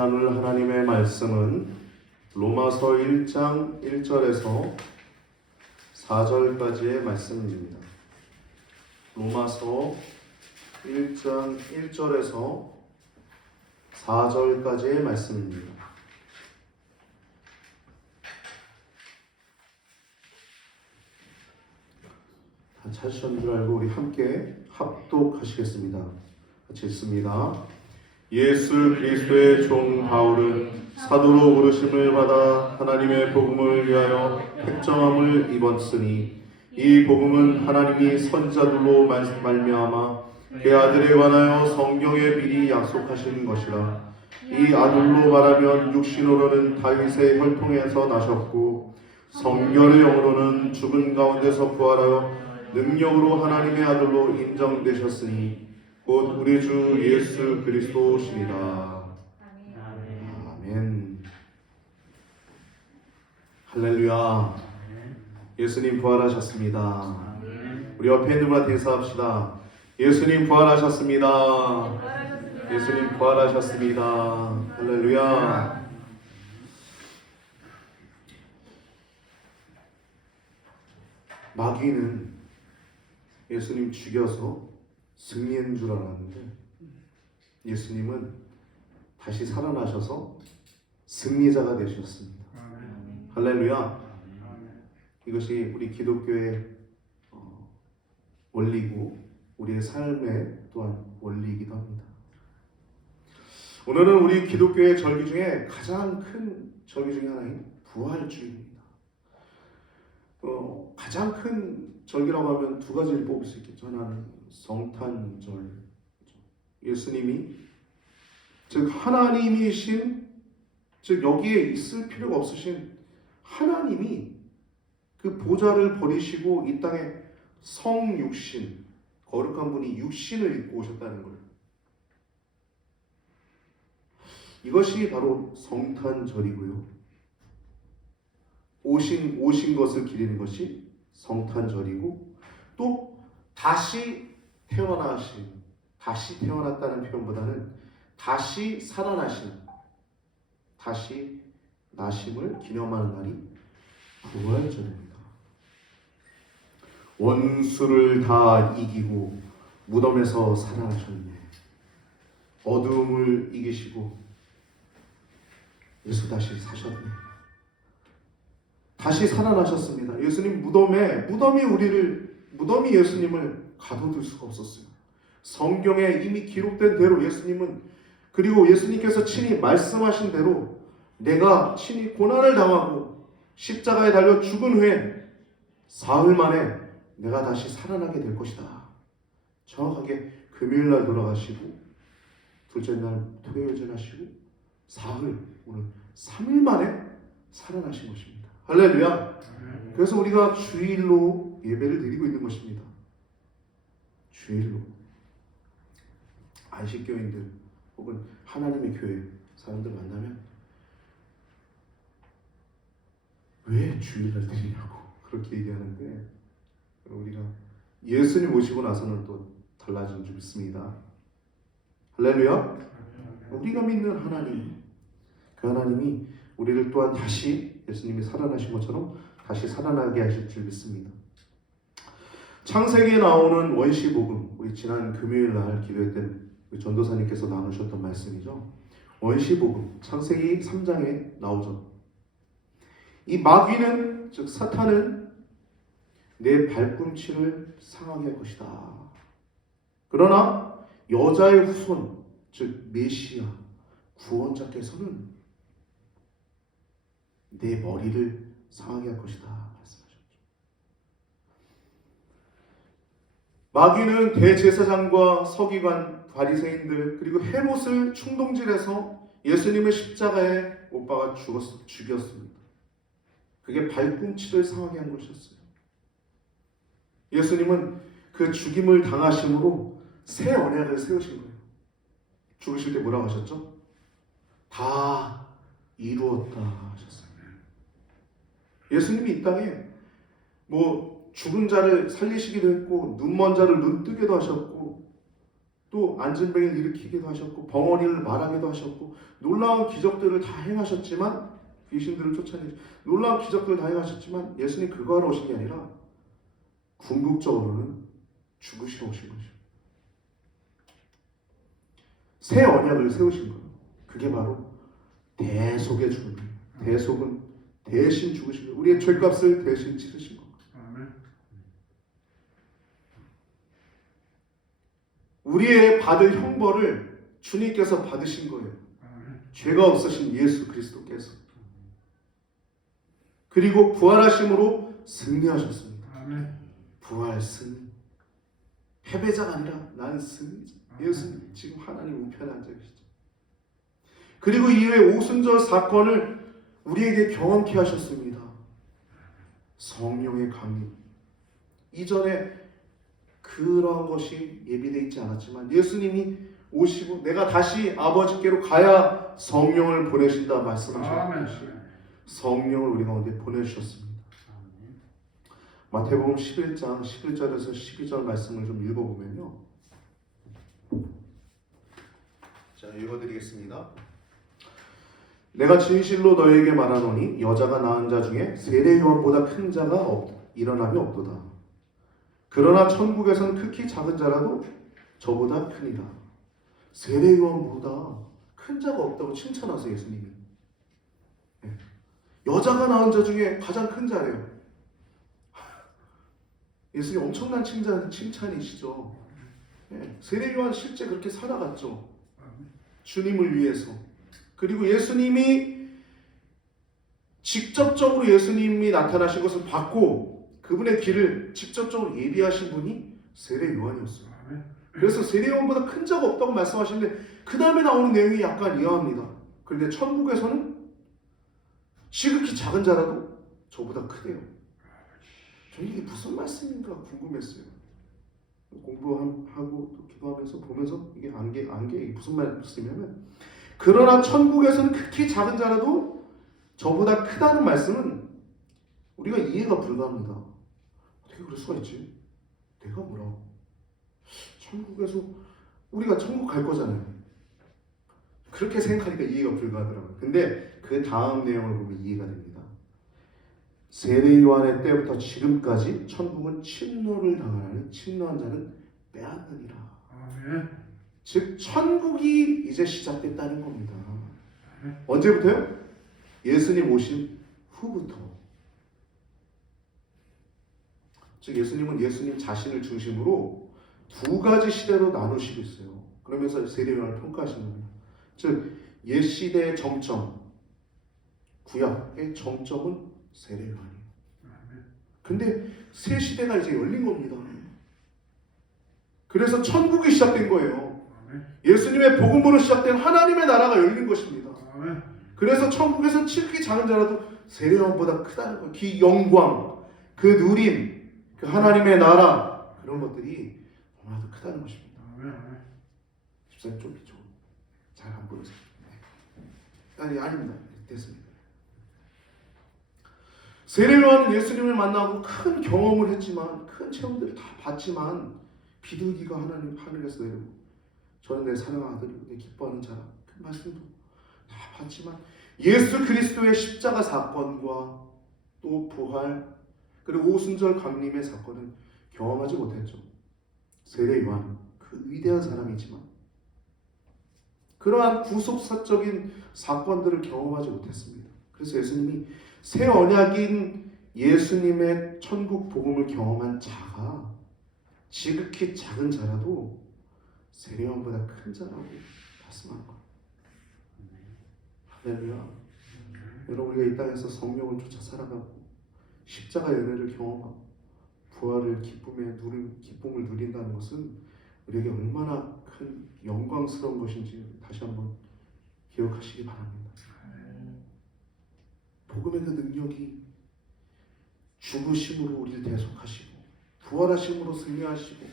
나눌 하나님의 말씀은 로마서 1장 1절에서 4절까지의 말씀입니다. 로마서 1장 1절에서 4절까지의 말씀입니다. 다 찾으셨는 줄 알고 우리 함께 합독하시겠습니다. 같이 읽습니다. 예수 그리스도의 종 바울은 사도로 부르심을 받아 하나님의 복음을 위하여 택정함을 입었으니 이 복음은 하나님이 선지자들로 말미암아 그 아들에 관하여 성경에 미리 약속하신 것이라. 이 아들로 말하면 육신으로는 다윗의 혈통에서 나셨고 성결의 영으로는 죽은 가운데서 부활하여 능력으로 하나님의 아들로 인정되셨으니 곧 우리 주 예수 그리스도시니라. 아멘. 할렐루야. 예수님 부활하셨습니다. 우리 옆에 있는 분한테 인사합시다. 예수님 부활하셨습니다. 예수님 부활하셨습니다. 할렐루야. 마귀는 예수님 죽여서 승리한 줄 알았는데 예수님은 다시 살아나셔서 승리자가 되셨습니다. 할렐루야. 이것이 우리 기독교의 원리고 우리의 삶의 또한 원리이기도 합니다. 오늘은 우리 기독교의 절기 중에 가장 큰 절기 중에 하나인 부활주일입니다. 가장 큰 절기라고 하면 두 가지를 뽑을 수 있겠죠. 하나는 성탄절, 예수님이 즉 하나님이신, 즉 여기에 있을 필요가 없으신 하나님이 그 보좌를 버리시고 이 땅에 성육신, 거룩한 분이 육신을 입고 오셨다는 거예요. 이것이 바로 성탄절이고요. 오신 것을 기리는 것이 성탄절이고, 또 다시 태어났다는 표현보다는 다시 살아나신, 다시 나심을 기념하는 날이 부활절입니다. 원수를 다 이기고 무덤에서 살아나셨네. 어두움을 이기시고 예수 다시 사셨네. 다시 살아나셨습니다. 예수님 무덤이 예수님을 가둬둘 수가 없었어요. 성경에 이미 기록된 대로 예수님은, 그리고 예수님께서 친히 말씀하신 대로 내가 친히 고난을 당하고 십자가에 달려 죽은 후에 사흘 만에 내가 다시 살아나게 될 것이다. 정확하게 금요일날 돌아가시고 둘째 날 토요일 지나시고 사흘, 오늘 3일 만에 살아나신 것입니다. 할렐루야. 그래서 우리가 주일로 예배를 드리고 있는 것입니다. 주일로 안식교인들 혹은 하나님의 교회 사람들 만나면 왜 주일날 드리냐고 그렇게 얘기하는데, 우리가 예수님 오시고 나서는 또 달라진 줄 믿습니다. 할렐루야. 우리가 믿는 하나님, 그 하나님이 우리를 또한 다시 예수님이 살아나신 것처럼 다시 살아나게 하실 줄 믿습니다. 창세기에 나오는 원시복음, 우리 지난 금요일 날 기도회 때 전도사님께서 나누셨던 말씀이죠. 원시복음, 창세기 3장에 나오죠. 이 마귀는, 즉 사탄은 내 발꿈치를 상하게 할 것이다. 그러나 여자의 후손, 즉 메시아, 구원자께서는 내 머리를 상하게 할 것이다 말씀하셨죠. 마귀는 대제사장과 서기관, 바리새인들, 그리고 헤롯을 충동질해서 예수님의 십자가에 못 박아 죽였습니다. 그게 발꿈치를 상하게 한 것이었어요. 예수님은 그 죽임을 당하심으로 새 언약을 세우신 거예요. 죽으실 때 뭐라고 하셨죠? 다 이루었다 하셨어요. 예수님이 이 땅에 죽은 자를 살리시기도 했고, 눈먼 자를 눈뜨게도 하셨고, 또 안진뱅이를 일으키기도 하셨고 벙어리를 말하기도 하셨고 놀라운 기적들을 다 행하셨지만 귀신들을 쫓아내시 놀라운 기적들을 다 행하셨지만 예수님 그거 하러 오신 게 아니라 궁극적으로는 죽으시러 오신 거죠. 새 언약을 세우신 거예요. 그게 바로 대속의 죽음이에요. 대속은 대신 죽으신 거예요. 우리의 죄값을 대신 치르신 거예요. 우리의 받을 형벌을 주님께서 받으신 거예요. 죄가 없으신 예수 그리스도께서. 그리고 부활하심으로 승리하셨습니다. 부활 승리. 패배자가 아니라 나는 승리자. 예수님 지금 하나님 우편에 앉아 계시죠. 그리고 이후에 오순절 사건을 우리에게 경험케 하셨습니다. 성령의 강림. 이전에 그러한 것이 예비되어 있지 않았지만 예수님이 오시고 내가 다시 아버지께로 가야 성령을 보내신다 말씀하셨고 성령을 우리 가운데 보내주셨습니다. 마태복음 11장 11절에서 12절 말씀을 좀 읽어보면요. 자, 읽어드리겠습니다. 내가 진실로 너희에게 말하노니 여자가 낳은 자 중에 세례 요한보다 큰 자가 일어남이 없도다. 그러나 천국에서는 극히 작은 자라도 저보다 크니라. 세례 요한보다 큰 자가 없다고 칭찬하세요, 예수님이. 네. 여자가 낳은 자 중에 가장 큰 자래요. 예수님 엄청난 칭찬이시죠. 네. 세례 요한 실제 그렇게 살아갔죠. 주님을 위해서. 그리고 예수님이 직접적으로 예수님이 나타나신 것을 받고 그분의 길을 직접적으로 예비하신 분이 세례 요한이었어요. 그래서 세례 요한보다 큰 자가 없다고 말씀하시는데 그 다음에 나오는 내용이 약간 이해합니다. 그런데 천국에서는 지극히 작은 자라도 저보다 크대요. 저는 이게 무슨 말씀인가 궁금했어요. 공부하고 또 기도하면서 보면서 이게 안개 이게 무슨 말씀이냐면 그러나 천국에서는 극히 작은 자라도 저보다 크다는 말씀은 우리가 이해가 불가합니다. 어떻게 그럴 수가 있지? 내가 뭐라고? 천국에서 우리가 천국 갈 거잖아요. 그렇게 생각하니까 이해가 불가하더라고요. 근데 그 다음 내용을 보면 이해가 됩니다. 세례 요한의 때부터 지금까지 천국은 침노를 당하는 침노한 자는 빼앗느니라. 즉 천국이 이제 시작됐다는 겁니다. 언제부터요? 예수님 오신 후부터. 즉 예수님은 예수님 자신을 중심으로 두 가지 시대로 나누시고 있어요. 그러면서 세례 요한을 평가하시는 겁니다. 즉 옛 시대의 정점, 구약의 정점은 세례 요한이에요. 근데 새 시대가 이제 열린 겁니다. 그래서 천국이 시작된 거예요. 예수님의 복음으로 시작된 하나님의 나라가 열린 것입니다. 그래서 천국에서 지극히 작은 자라도 세례 요한보다 크다는 거예요. 그 영광, 그 누림, 그 하나님의 나라 그런 것들이 너무나도 크다는 것입니다. 집사님 좀 잘 안 보이세요? 아닙니다. 됐습니다. 세례 요한은 예수님을 만나고 큰 경험을 했지만 큰 체험들을 다 봤지만 비둘기가 하나님 하늘에서 내리고 저는 내 사랑하는 아들이고 내 기뻐하는 자라 그 말씀도 다 봤지만 예수 그리스도의 십자가 사건과 또 부활 그리고 오순절 강림의 사건은 경험하지 못했죠. 세례 요한 그 위대한 사람이지만 그러한 구속사적인 사건들을 경험하지 못했습니다. 그래서 예수님이 새 언약인 예수님의 천국 복음을 경험한 자가 지극히 작은 자라도 세례 요한보다 큰 자라고 말씀하는 거예요. 할렐루야. 여러분 우리가 이 땅에서 성령을 쫓아 살아가고 십자가 연회를 경험하고 부활을 기쁨을 누린다는 것은 우리에게 얼마나 큰 영광스러운 것인지 다시 한번 기억하시기 바랍니다. 복음의 그 능력이 죽으심으로 우리를 대속하시고 부활하심으로 승리하시고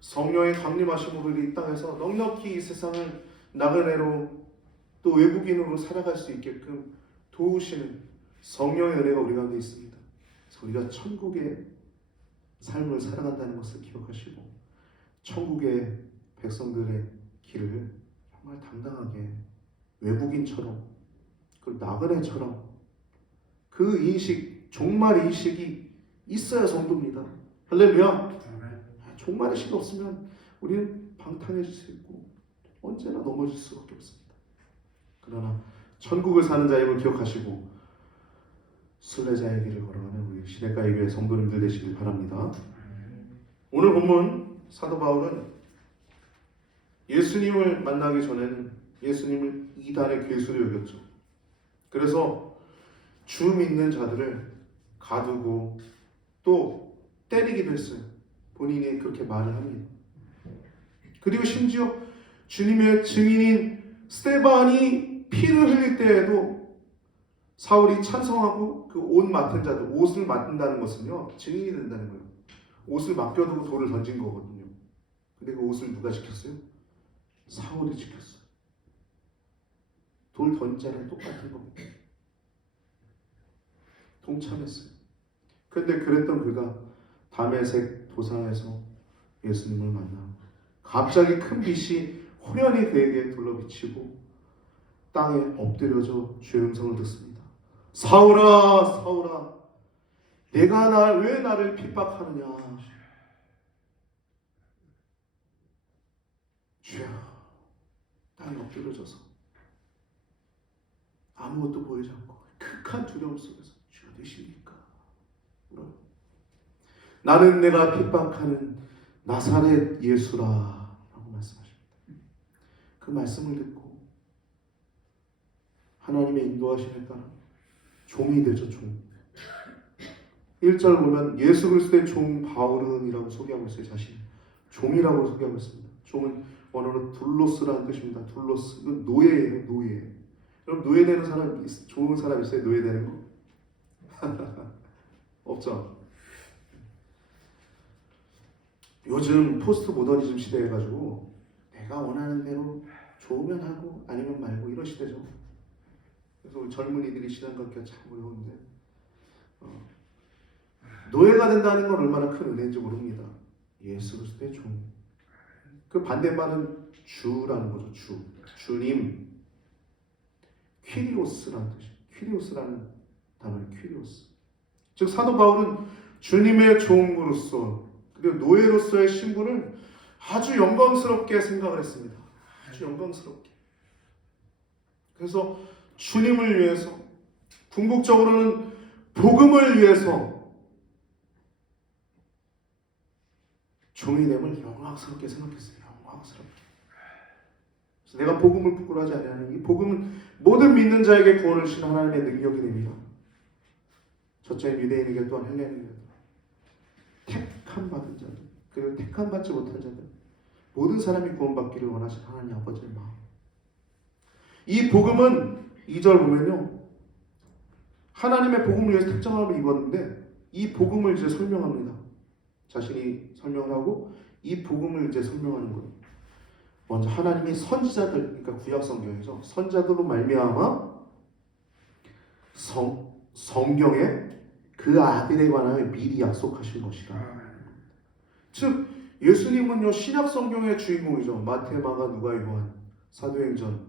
성령의 강림하심으로 우리 이 땅에서 넉넉히 이 세상을 나그네로 또 외국인으로 살아갈 수 있게끔 도우시는 성령의 은혜가 우리 가운데 있습니다. 그래서 우리가 천국의 삶을 살아간다는 것을 기억하시고 천국의 백성들의 길을 정말 당당하게 외국인처럼 그 나그네처럼 그 인식, 종말 인식이 있어야 성도입니다. 할렐루야. 종말 인식이 없으면 우리는 방탕해질 수 있고 언제나 넘어질 수밖에 없습니다. 그러나 천국을 사는 자임을 기억하시고 순례자의 길을 걸어가는 우리 시냇가의 교회 성도님들 되시길 바랍니다. 오늘 본문 사도 바울은 예수님을 만나기 전에는 예수님을 이단의 괴수로 여겼죠. 그래서 주 믿는 자들을 가두고 또 때리기도 했어요. 본인이 그렇게 말을 합니다. 그리고 심지어 주님의 증인인 스데반이 피를 흘릴 때에도 사울이 찬성하고 그 옷 맡은 자들, 옷을 맡는다는 것은요 증인이 된다는 거예요. 옷을 맡겨두고 돌을 던진 거거든요. 근데 그 옷을 누가 지켰어요? 사울이 지켰어요. 돌 던자랑 똑같은 겁니다. 동참했어요. 그런데 그랬던 그가 다메섹 도상에서 예수님을 만나 갑자기 큰 빛이 호련히 그에게 둘러비치고 땅에 엎드려져 주의 음성을 듣습니다. 사울아, 사울아, 내가 왜 나를 핍박하느냐? 주야, 땅에 엎드려져서 아무것도 보이지 않고 극한 두려움 속에서 주여 되십니까? 물어요. 나는 내가 핍박하는 나사렛 예수라 라고 말씀하십니다. 그 말씀을 듣고 하나님의 인도하심에 따라 종이 되죠. 종. 1절 보면 예수 그리스도의 종 바울은이라고 소개하고 있어요. 자신 종이라고 소개하고 있습니다. 종은 원어로 둘로스라는 뜻입니다. 둘로스, 이건 노예예요. 노예. 그럼 노예되는 사람, 좋은 사람 있어요? 노예되는 거? 없죠. 요즘 포스트 모더니즘 시대에 가지고 내가 원하는 대로 좋으면 하고 아니면 말고 이런 시대죠. 그래서 우리 젊은이들이 신앙받기가 참 어려운데 노예가 된다는 건 얼마나 큰 은혜인지 모릅니다. 예수 그리스도의 종. 그 반대말은 주라는 거죠. 주. 주님. 퀴리오스라는 뜻이에요. 퀴리오스라는 단어예요. 퀴리오스. 즉 사도 바울은 주님의 종으로서 그리고 노예로서의 신분을 아주 영광스럽게 생각을 했습니다. 아주 영광스럽게. 그래서 주님을 위해서, 궁극적으로는 복음을 위해서 종이 됨을 영광스럽게 생각했어요. 영광스럽게. 그래서 내가 복음을 부끄러워하지 아니하는 이 복음은 모든 믿는 자에게 구원을 주신 하나님의 능력이 됩니다. 첫째 유대인에게 또한 헬레인에게 택함 받은 자들 그리고 택함 받지 못한 자들 모든 사람이 구원받기를 원하신 하나님 아버지의 마음. 이 복음은 2절 보면요 하나님의 복음을 위해서 특정함을 입었는데 이 복음을 이제 설명합니다. 자신이 설명을 하고 이 복음을 이제 설명하는 거예요. 먼저 하나님이 선지자들, 그러니까 구약 성경에서 선자들로 말미암아 성경에 그 아들에 관하여 미리 약속하신 것이라. 즉 예수님은요 신약 성경의 주인공이죠. 마태, 마가, 누가, 요한, 사도행전,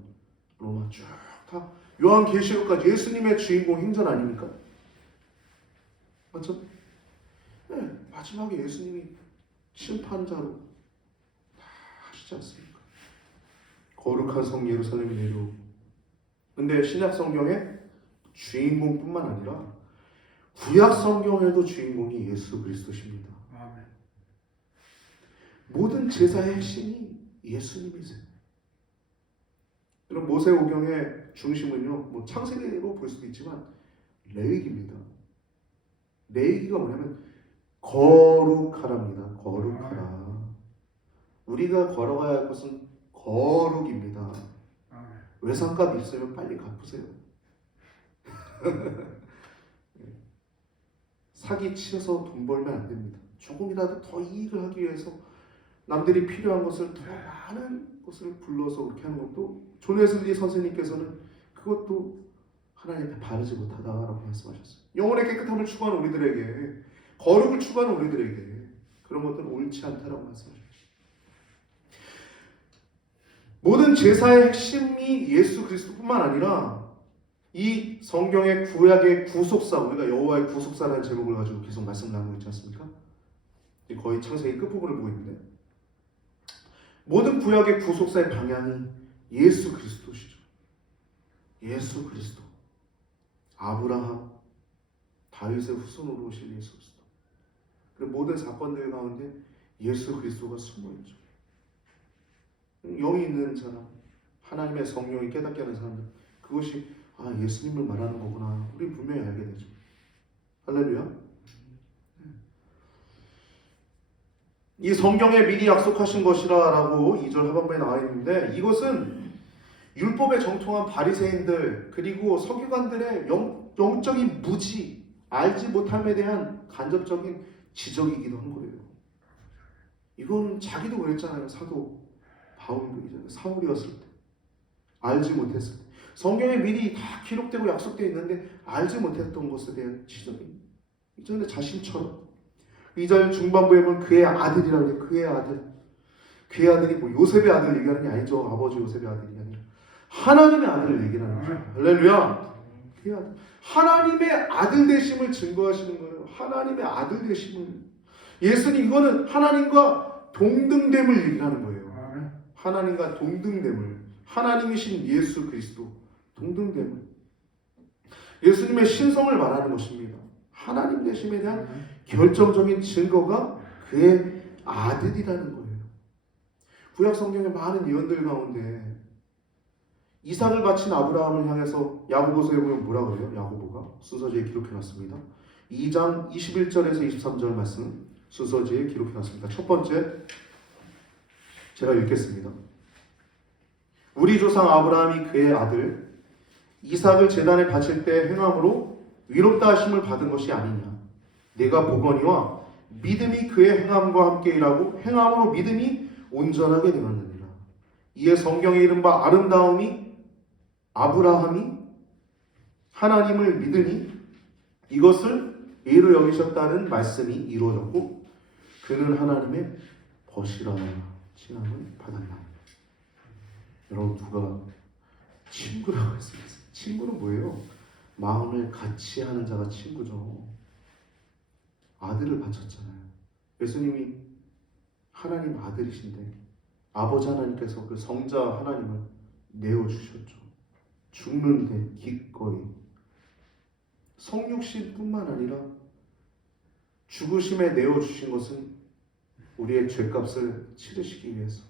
로마 쭉 다 요한계시록까지 예수님의 주인공 행전 아닙니까? 맞죠? 네, 마지막에 예수님이 심판자로 다 하시지 않습니까? 거룩한 성 예루살렘이 내려오고. 근데 신약 성경의 주인공뿐만 아니라 구약 성경에도 주인공이 예수 그리스도십니다. 아멘. 모든 제사의 핵심이 예수님이세요. 그럼 모세오경의 중심은요, 뭐 창세기로 볼 수도 있지만 레위기입니다. 레위기가 뭐냐면 거룩하랍니다. 거룩하라. 우리가 걸어가야 할 것은 거룩입니다. 외상값 있으면 빨리 갚으세요. 사기 치셔서 돈 벌면 안 됩니다. 조금이라도 더 이익을 하기 위해서 남들이 필요한 것을 더 많은 것을 불러서 그렇게 하는 것도 존 웨슬리 선생님께서는 그것도 하나님 앞에 바르지 못하다라고 말씀하셨어요. 영혼의 깨끗함을 추구하는 우리들에게, 거룩을 추구하는 우리들에게 그런 것들은 옳지 않다라고 말씀하셨어요. 모든 제사의 핵심이 예수 그리스도뿐만 아니라 이 성경의 구약의 구속사, 우리가 여호와의 구속사라는 제목을 가지고 계속 말씀 나누고 있지 않습니까? 거의 창세기 끝부분을 보고 있는데, 모든 구약의 구속사의 방향이 예수 그리스도시죠. 예수 그리스도. 아브라함, 다윗의 후손으로 오신 예수 그리스도. 그리고 모든 사건들 가운데 예수 그리스도가 숨어있죠. 영이 있는 사람, 하나님의 성령이 깨닫게 하는 사람들, 그것이 예수님을 말하는 거구나, 우리 분명히 알게 되죠. 할렐루야. 이 성경에 미리 약속하신 것이라라고 2절 하반부에 나와 있는데, 이것은 율법에 정통한 바리새인들 그리고 서기관들의 영적인 무지, 알지 못함에 대한 간접적인 지적이기도 한 거예요. 이건 자기도 그랬잖아요. 사도 바울이 사울이었을 때, 알지 못했을 때, 성경에 미리 다 기록되고 약속되어 있는데 알지 못했던 것에 대한 지적이, 이전에 자신처럼. 2절 중반부에 보면 그의 아들이라고 해요. 그의 아들. 그의 아들이 뭐 요셉의 아들 얘기하는 게 아니죠. 아버지 요셉의 아들이 아니라 하나님의 아들을 얘기하는 거죠. 할렐루야. 그의 아들. 하나님의 아들 되심을 증거하시는 거예요. 하나님의 아들 되심을. 예수님, 이거는 하나님과 동등됨을 얘기하는 거예요. 하나님과 동등됨을. 하나님이신 예수 그리스도 동등됨을. 예수님의 신성을 말하는 것입니다. 하나님 되심에 대한 결정적인 증거가 그의 아들이라는 거예요. 구약 성경의 많은 예언들 가운데 이삭을 바친 아브라함을 향해서 야고보서에 보면 뭐라 그래요? 야고보가 순서지에 기록해놨습니다. 2장 21절에서 23절 말씀 순서지에 기록해놨습니다. 첫 번째, 제가 읽겠습니다. 우리 조상 아브라함이 그의 아들 이삭을 제단에 바칠 때 행함으로 위롭다 하심을 받은 것이 아니냐. 내가 보거니와 믿음이 그의 행함과 함께 일하고 행함으로 믿음이 온전하게 되었느니라. 이에 성경에 이른 바 아름다움이 아브라함이 하나님을 믿으니 이것을 예로 여기셨다는 말씀이 이루어졌고 그는 하나님의 벗이라 칭함을 받았나. 여러분, 누가 친구라고 했습니다. 친구는 뭐예요? 마음을 같이 하는 자가 친구죠. 아들을 바쳤잖아요. 예수님이 하나님 아들이신데 아버지 하나님께서 그 성자 하나님을 내어주셨죠. 죽는데 기꺼이. 성육신뿐만 아니라 죽으심에 내어주신 것은 우리의 죄값을 치르시기 위해서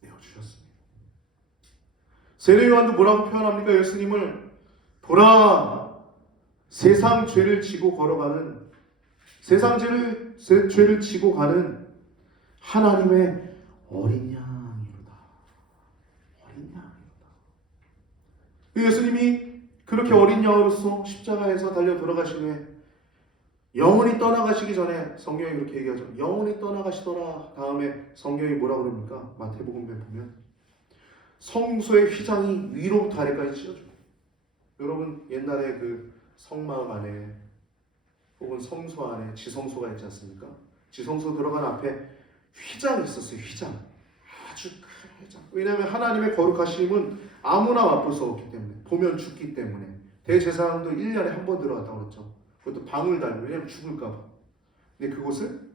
내어주셨습니다. 세례 요한도 뭐라고 표현합니까? 예수님을 보라, 세상 죄를 지고 걸어가는, 세상 죄를 지고 가는 하나님의 어린 양이로다. 어린 양이로다. 예수님이 그렇게 어린 양으로서 십자가에서 달려 돌아가시네. 영원히 떠나가시기 전에 성경이 그렇게 얘기하죠. 영원히 떠나가시더라. 다음에 성경이 뭐라고 그럽니까? 마태복음에 보면 성소의 휘장이 위로부터 아래까지 찢어져요. 여러분, 옛날에 그 성마을 안에 혹은 성소 안에 지성소가 있지 않습니까? 지성소 들어간 앞에 휘장이 있었어요. 휘장. 아주 큰 휘장. 왜냐하면 하나님의 거룩하심은 아무나 맛볼 수 없기 때문에, 보면 죽기 때문에. 대제사장도 1년에 한 번 들어갔다고 그랬죠. 그것도 방울 달고, 왜냐하면 죽을까 봐. 근데 그곳을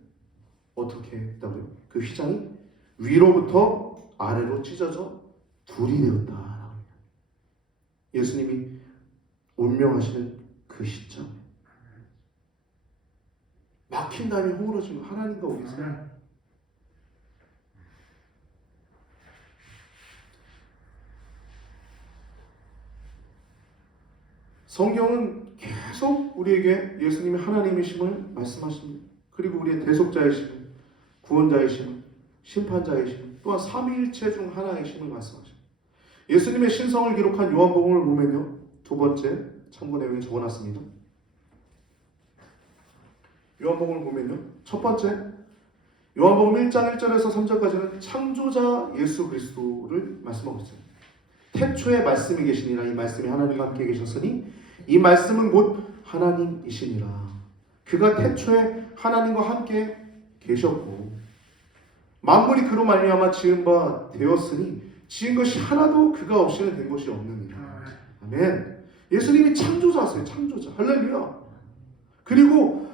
어떻게 했다고요? 그 휘장이 위로부터 아래로 찢어져 둘이 되었다. 예수님이 운명하시는 그 시점, 막힌 다음에 허물어진 거, 하나님과 우리 사이. 성경은 계속 우리에게 예수님이 하나님이심을 말씀하십니다. 그리고 우리의 대속자이심을, 구원자이심을, 심판자이심을, 또한 삼위일체 중 하나이심을 말씀하십니다. 예수님의 신성을 기록한 요한복음을 보면요, 두 번째 참고 내용에 적어놨습니다. 요한복음을 보면요, 첫 번째 요한복음 1장 1절에서 3절까지는 창조자 예수 그리스도를 말씀하고 있어요. 태초에 말씀이 계시니라. 이 말씀이 하나님과 함께 계셨으니 이 말씀은 곧 하나님이시니라. 그가 태초에 하나님과 함께 계셨고 만물이 그로 말미암아 지은 바 되었으니 지은 것이 하나도 그가 없이는 된 것이 없느니라. 아멘. 예수님이 창조자세요. 창조자. 할렐루야. 그리고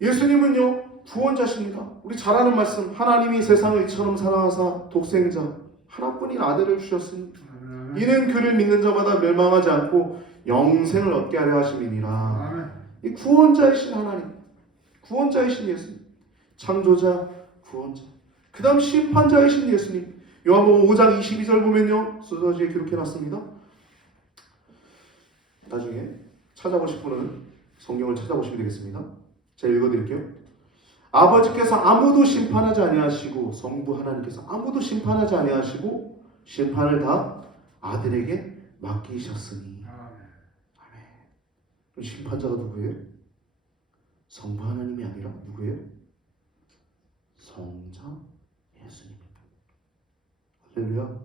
예수님은요 구원자십니다. 우리 잘 아는 말씀, 하나님이 세상을 이처럼 사랑하사 독생자 하나뿐인 아들을 주셨으니 이는 그를 믿는 자마다 멸망하지 않고 영생을 얻게 하려 하심이니라. 이 구원자이신 하나님, 구원자이신 예수님, 창조자, 구원자. 그 다음 심판자이신 예수님. 요한복음 5장 22절 보면요 소서지에 기록해놨습니다. 나중에 찾아보실 분은 성경을 찾아보시면 되겠습니다. 제가 읽어드릴게요. 아버지께서 아무도 심판하지 아니하시고 성부 하나님께서 아무도 심판하지 아니하시고 심판을 다 아들에게 맡기셨으니. 아멘. 그럼 심판자가 누구예요? 성부 하나님이 아니라 누구예요? 성자 예수님입니다. 할렐루야.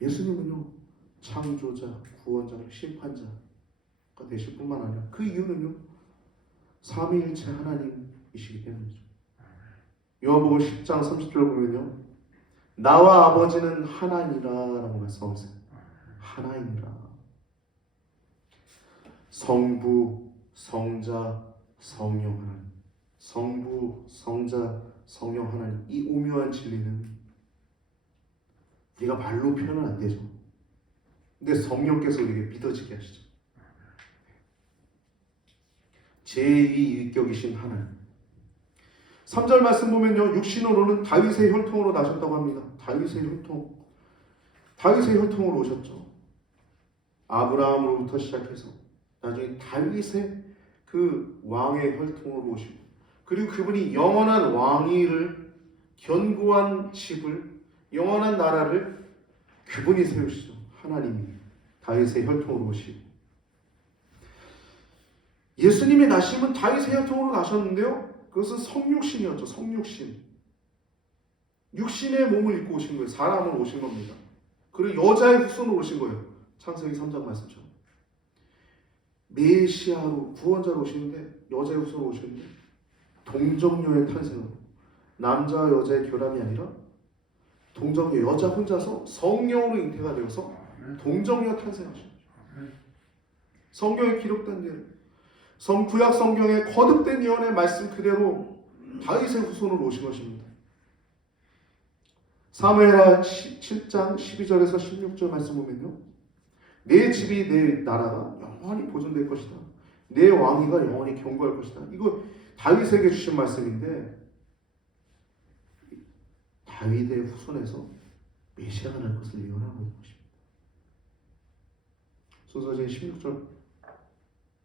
예수님은요 창조자, 구원자, 심판자가 되실 뿐만 아니라 그 이유는요 삼위일체 하나님이시기 때문이죠. 요한복음 10장 30절 보면요 나와 아버지는 하나니라 라고 말씀하세요. 하나이니라. 성부, 성자, 성령 하나님, 성부, 성자, 성령 하나님, 이 오묘한 진리는 우리가 말로 표현은 안 되죠. 근데 성령께서 우리에게 믿어지게 하시죠. 제2위격이신 하나님. 3절 말씀 보면요 육신으로는 다윗의 혈통으로 나셨다고 합니다. 다윗의 혈통, 다윗의 혈통으로 오셨죠. 아브라함으로부터 시작해서 나중에 다윗의 그 왕의 혈통으로 오시고, 그리고 그분이 영원한 왕위를, 견고한 집을, 영원한 나라를 그분이 세우시죠. 하나님이 다윗의 혈통으로 오시고, 예수님의 나심은 다윗의 혈통으로 나셨는데요 그것은 성육신이었죠. 성육신. 육신의 몸을 입고 오신 거예요. 사람으로 오신 겁니다. 그리고 여자의 후손으로 오신 거예요. 창세기 3장 말씀처럼. 메시아로, 구원자로 오시는데 여자의 후손으로 오시는데 동정녀의 탄생으로, 남자와 여자의 결함이 아니라 동정녀, 여자 혼자서 성령으로 잉태가 되어서 동정녀 탄생하신 거죠. 성경에 기록된 대로, 구약 성경에 거듭된 예언의 말씀 그대로 다윗의 후손으로 오신 것입니다. 사무엘하 7장 12절에서 16절 말씀 보면요 내 집이 내 나라가 영원히 보존될 것이다. 내 왕위가 영원히 견고할 것이다. 이거 다윗에게 주신 말씀인데 다윗의 후손에서 메시아가 날 것을 예언하고 있는 것입니다. 소서지에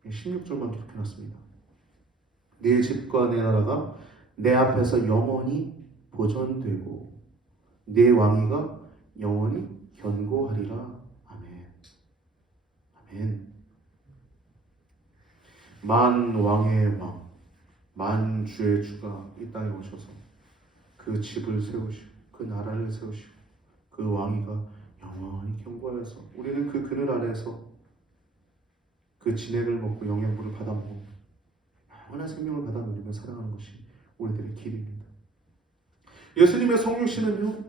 16절만 기록해놨습니다. 내 집과 내 나라가 내 앞에서 영원히 보존되고 내 왕위가 영원히 견고하리라. 아멘. 아멘. 만 왕의 왕, 만 주의 주가 이 땅에 오셔서 그 집을 세우시고 그 나라를 세우시고 그 왕위가 영원히 견고하여서 우리는 그 그늘 아래에서 그 진액을 먹고 영양분을 받아 먹고 영원한 생명을 받아 누리며 살아가는 것이 우리들의 길입니다. 예수님의 성육신은요,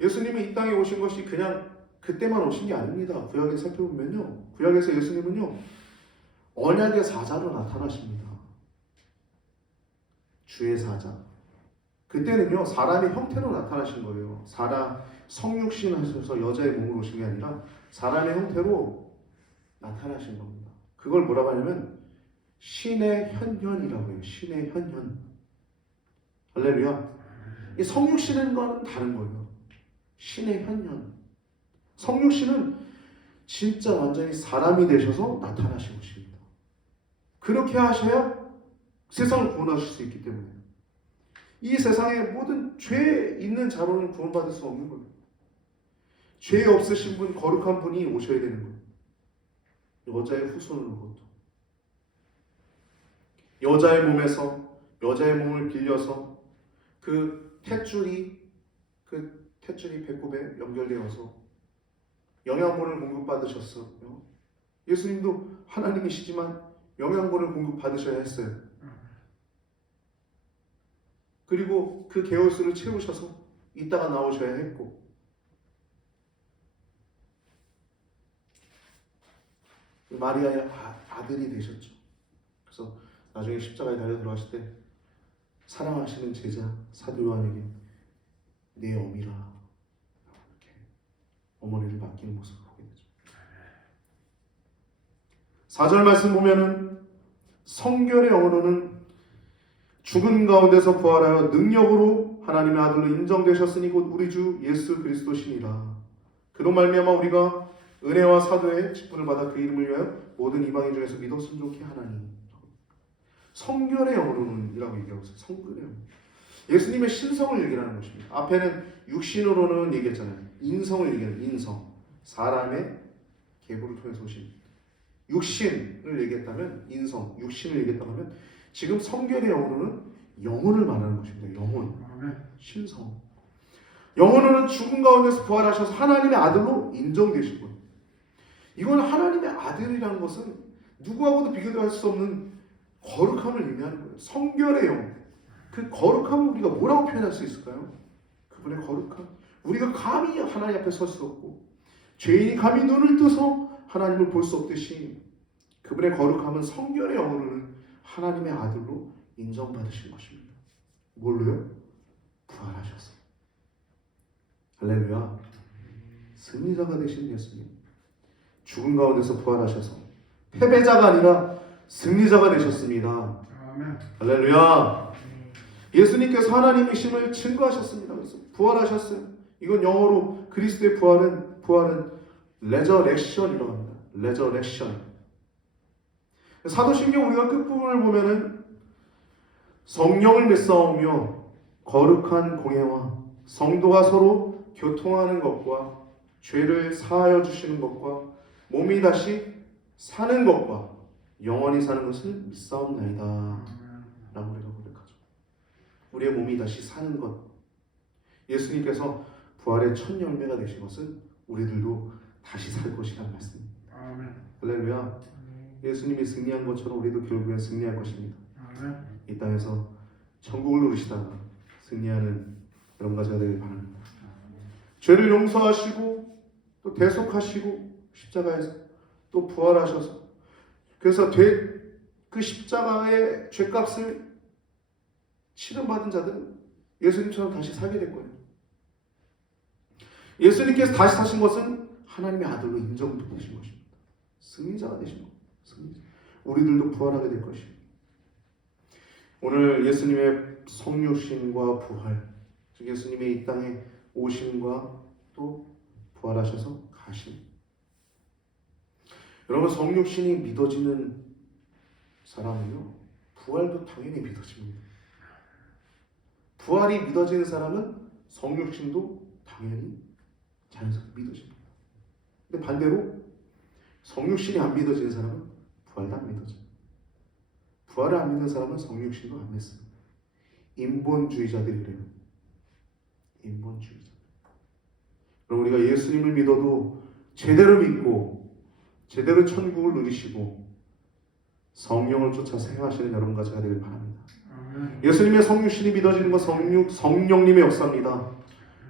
예수님이 이 땅에 오신 것이 그냥 그때만 오신 게 아닙니다. 구약에 살펴보면요, 구약에서 예수님은요 언약의 사자로 나타나십니다. 주의 사자. 그때는요 사람의 형태로 나타나신 거예요. 사람 성육신 하셔서 여자의 몸으로 오신 게 아니라 사람의 형태로 나타나신 겁니다. 그걸 뭐라고 하냐면 신의 현현이라고 해요. 신의 현현. 할렐루야. 이 성육신과는 다른 거예요. 신의 현현. 성육신은 진짜 완전히 사람이 되셔서 나타나신 것입니다. 그렇게 하셔야 세상을 구원하실 수 있기 때문에 이 세상에 모든 죄 있는 자로는 구원받을 수 없는 거예요. 죄 없으신 분, 거룩한 분이 오셔야 되는 거예요. 여자의 후손으로 그것도. 여자의 몸에서 여자의 몸을 빌려서 그 탯줄이 배꼽에 연결되어서 영양분을 공급받으셨어요. 예수님도 하나님이시지만 영양분을 공급받으셔야 했어요. 그 그리고 그 게오스를 채우셔서 이따가 나오셔야 했고, 마리아의 아들이 되셨죠. 그래서 나중에 십자가에 달려 들어가실 때 사랑하시는 제자 사도 요한에게 내 어미라 이렇게 어머니를 맡기는 모습을 보게 되죠. 4절 말씀 보면은 성결의 영으로는 죽은 가운데서 부활하여 능력으로 하나님의 아들로 인정되셨으니 곧 우리 주 예수 그리스도시니라. 그로 말미암아 우리가 은혜와 사도의 직분을 받아 그 이름을 위하여 모든 이방인 중에서 믿어 순종케 하나니. 성결의 영으로는 이라고 얘기하고 있어요. 성결의 영. 예수님의 신성을 얘기하는 것입니다. 앞에는 육신으로는 얘기했잖아요. 인성을 얘기하는 인성. 사람의 계보를 통해서 오신 육신을 얘기했다면 인성, 육신을 얘기했다면 지금 성결의 영으로는 영혼을 말하는 것입니다. 영혼, 신성. 영혼으로는 죽은 가운데서 부활하셔서 하나님의 아들로 인정되신 분. 이건 하나님의 아들이라는 것은 누구하고도 비교할 수 없는 거룩함을 의미하는 거예요. 성결의 영. 그 거룩함을 우리가 뭐라고 표현할 수 있을까요? 그분의 거룩함. 우리가 감히 하나님 앞에 설 수 없고 죄인이 감히 눈을 뜨서 하나님을 볼 수 없듯이 그분의 거룩함은 성결의 영으로는 하나님의 아들로 인정받으신 것입니다. 뭘로요? 부활하셔서. 할렐루야. 승리자가 되신 예수님. 죽은 가운데서 부활하셔서 패배자가 아니라 승리자가 되셨습니다. 아멘. 할렐루야. 예수님께서 하나님이심을 증거하셨습니다. 그래서 부활하셨어요. 이건 영어로 그리스도의 부활은 레저렉션이라고 합니다. 레저렉션. 사도신경 우리가 끝부분을 보면은 성령을 맺사오며 거룩한 공예와 성도가 서로 교통하는 것과 죄를 사하여 주시는 것과 몸이 다시 사는 것과 영원히 사는 것을 믿사옵나이다 라고 우리가 고백하죠. 우리의 몸이 다시 사는 것, 예수님께서 부활의 첫 열매가 되신 것은 우리들도 다시 살 것이라는 말씀입니다. 할렐루야. 예수님이 승리한 것처럼 우리도 결국엔 승리할 것입니다. 이 땅에서 천국을 누리시다가 승리하는 여러분과 제가 되길 바랍니다. 죄를 용서하시고 또 대속하시고 십자가에서 또 부활하셔서 그래서 그 십자가의 죄값을 치름받은 자들은 예수님처럼 다시 살게 될 거예요. 예수님께서 다시 사신 것은 하나님의 아들로 인정되신 것입니다. 승리자가 되신 겁니다. 승리자. 우리들도 부활하게 될 것입니다. 오늘 예수님의 성육신과 부활, 즉 예수님의 이 땅에 오심과 또 부활하셔서 가심. 여러분, 성육신이 믿어지는 사람은요, 부활도 당연히 믿어집니다. 부활이 믿어지는 사람은 성육신도 당연히 자연스럽게 믿어집니다. 근데 반대로 성육신이 안 믿어지는 사람은 부활도 안 믿어져요. 부활을 안 믿는 사람은 성육신도 안 믿습니다. 인본주의자들이 그래요. 인본주의자. 그럼 우리가 예수님을 믿어도 제대로 믿고 제대로 천국을 누리시고 성령을 쫓아 행하시는 여러분과 제가 되길 바랍니다. 예수님의 성육신이 믿어지는 것은 성령님의 역사입니다.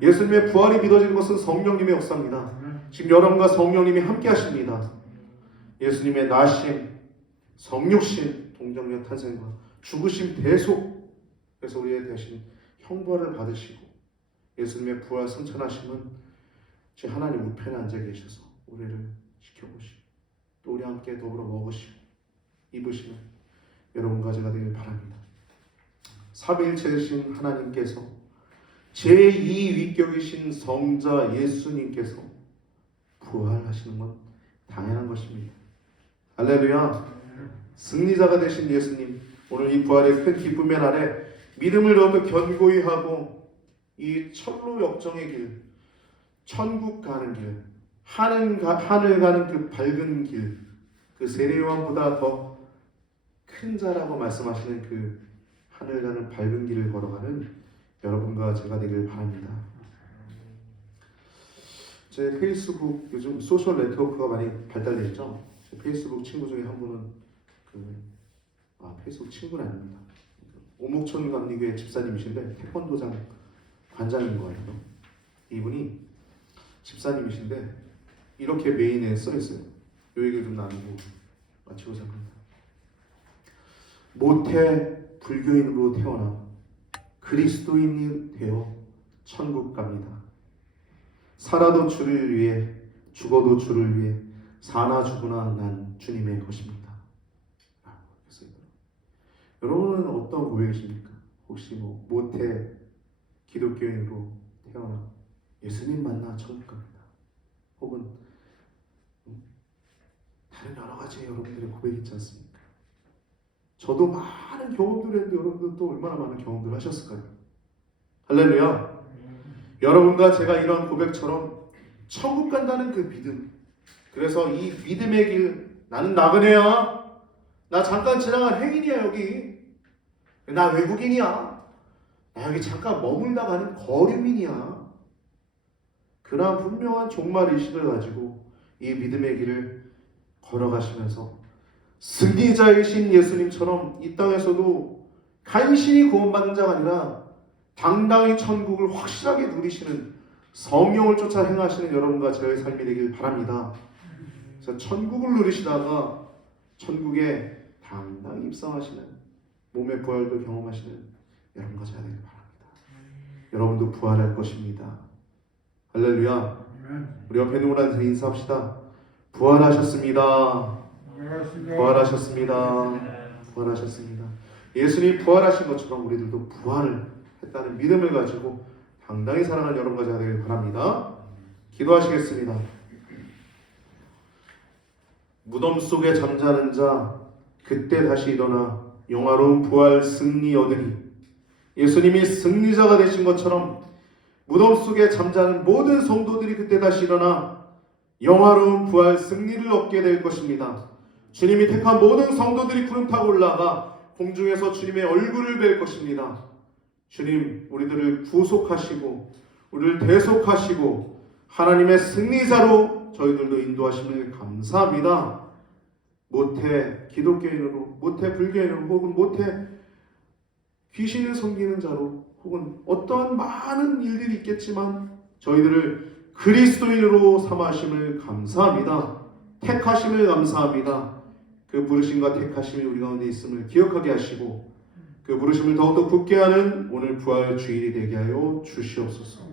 예수님의 부활이 믿어지는 것은 성령님의 역사입니다. 지금 여러분과 성령님이 함께 하십니다. 예수님의 나심, 성육신, 동정녀 탄생과 죽으심, 대속, 그래서 우리의 대신 형벌을 받으시고 예수님의 부활 승천하심은 제 하나님 우편에 앉아 계셔서 우리를 지켜보시고 또 우리 함께 더불어 먹으시고 입으시는 여러분과 제가 되길 바랍니다. 삼위일체이신 하나님께서 제2위격이신 성자 예수님께서 부활하시는 건 당연한 것입니다. 할렐루야. 승리자가 되신 예수님, 오늘 이 부활의 큰 기쁨의 날에 믿음을 얻어 견고히 하고 이 철로 역정의 길, 천국 가는 길, 하늘 가는 그 밝은 길, 그 세례요한보다 더 큰 자라고 말씀하시는 그 하늘 가는 밝은 길을 걸어가는 여러분과 제가 되길 바랍니다. 제 페이스북 요즘 소셜 네트워크가 많이 발달되어 있죠. 제 페이스북 친구 중에 한 분은 페이스북 친구는 아닙니다. 오목천 감리교회 집사님이신데 태권도장 관장인 거예요. 이분이 집사님이신데 이렇게 메인에 써 있어요. 요 얘기를 좀 나누고 마치고자 합니다. 모태 불교인으로 태어나 그리스도인이 되어 천국 갑니다. 살아도 주를 위해 죽어도 주를 위해 사나 죽으나 난 주님의 것입니다. 여러분은 어떤 고백이십니까? 혹시 모태 기독교인으로 태어나 예수님 만나 천국 갑니다. 혹은 다른 여러 가지 여러분들의 고백이 있지 않습니까? 저도 많은 경험들을 했는데 여러분들도 얼마나 많은 경험들을 하셨을까요? 할렐루야. 여러분과 제가 이런 고백처럼 천국 간다는 그 믿음, 그래서 이 믿음의 길, 나는 나그네야, 나 잠깐 지나간 행인이야, 여기 나 외국인이야, 나 여기 잠깐 머물다 가는 거류민이야, 그러한 분명한 종말의식을 가지고 이 믿음의 길을 걸어가시면서 승리자이신 예수님처럼 이 땅에서도 간신히 구원받는 자가 아니라 당당히 천국을 확실하게 누리시는 성령을 쫓아 행하시는 여러분과 저의 삶이 되길 바랍니다. 그래서 천국을 누리시다가 천국에 당당히 입성하시는, 몸의 부활도 경험하시는 여러분과 제가 되길 바랍니다. 여러분도 부활할 것입니다. 할렐루야. 우리 옆에 있는 분한테 인사합시다. 부활하셨습니다. 부활하셨습니다. 부활하셨습니다. 예수님이 부활하신 것처럼 우리들도 부활을 했다는 믿음을 가지고 당당히 사랑하는 여러분과 제가 되길 바랍니다. 기도하시겠습니다. 무덤 속에 잠자는 자 그때 다시 일어나 영화로운 부활 승리 얻으리. 예수님이 승리자가 되신 것처럼 무덤 속에 잠자는 모든 성도들이 그때 다시 일어나 영화로운 부활 승리를 얻게 될 것입니다. 주님이 택한 모든 성도들이 구름 타고 올라가 공중에서 주님의 얼굴을 뵐 것입니다. 주님, 우리들을 구속하시고 우리를 대속하시고 하나님의 승리자로 저희들도 인도하심을 감사합니다. 모태 기독교인으로, 모태 불교인으로, 혹은 모태 귀신을 섬기는 자로, 혹은 어떠한 많은 일들이 있겠지만 저희들을 그리스도인으로 삼으심을 감사합니다. 택하심을 감사합니다. 그 부르심과 택하심이 우리 가운데 있음을 기억하게 하시고 그 부르심을 더욱더 굳게 하는 오늘 부활 주일이 되게 하여 주시옵소서.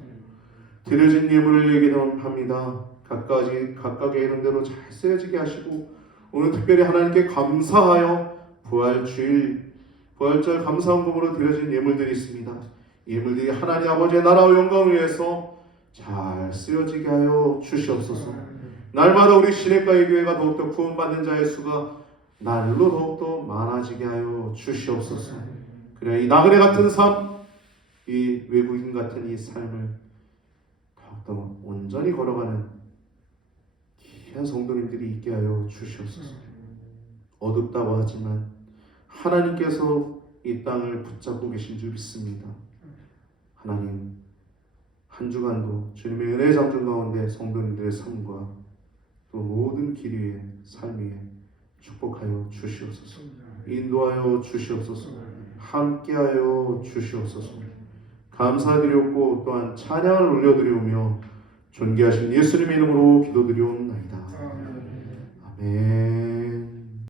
드려진 예물을 예기합니다. 각각의 이름대로 잘 쓰여지게 하시고 오늘 특별히 하나님께 감사하여 부활 주일, 부활절 감사헌금으로 드려진 예물들이 있습니다. 예물들이 하나님 아버지의 나라와 영광을 위해서 잘 쓰여지게 하여 주시옵소서. 날마다 우리 시냇가의 교회가 더욱더 구원받는 자의 수가 날로 더욱더 많아지게 하여 주시옵소서. 그래 이 나그네 같은 삶, 이 외국인 같은 이 삶을 더욱더 온전히 걸어가는 귀한 성도님들이 있게 하여 주시옵소서. 어둡다고 하지만 하나님께서 이 땅을 붙잡고 계신 줄 믿습니다. 하나님, 한 주간도 주님의 은혜의 장중 가운데 성도님들의 삶과 또 모든 길 위에 삶 위에 축복하여 주시옵소서. 인도하여 주시옵소서. 함께하여 주시옵소서. 감사드렸고 또한 찬양을 올려드리오며 존귀하신 예수님의 이름으로 기도드리옵나이다. 아멘.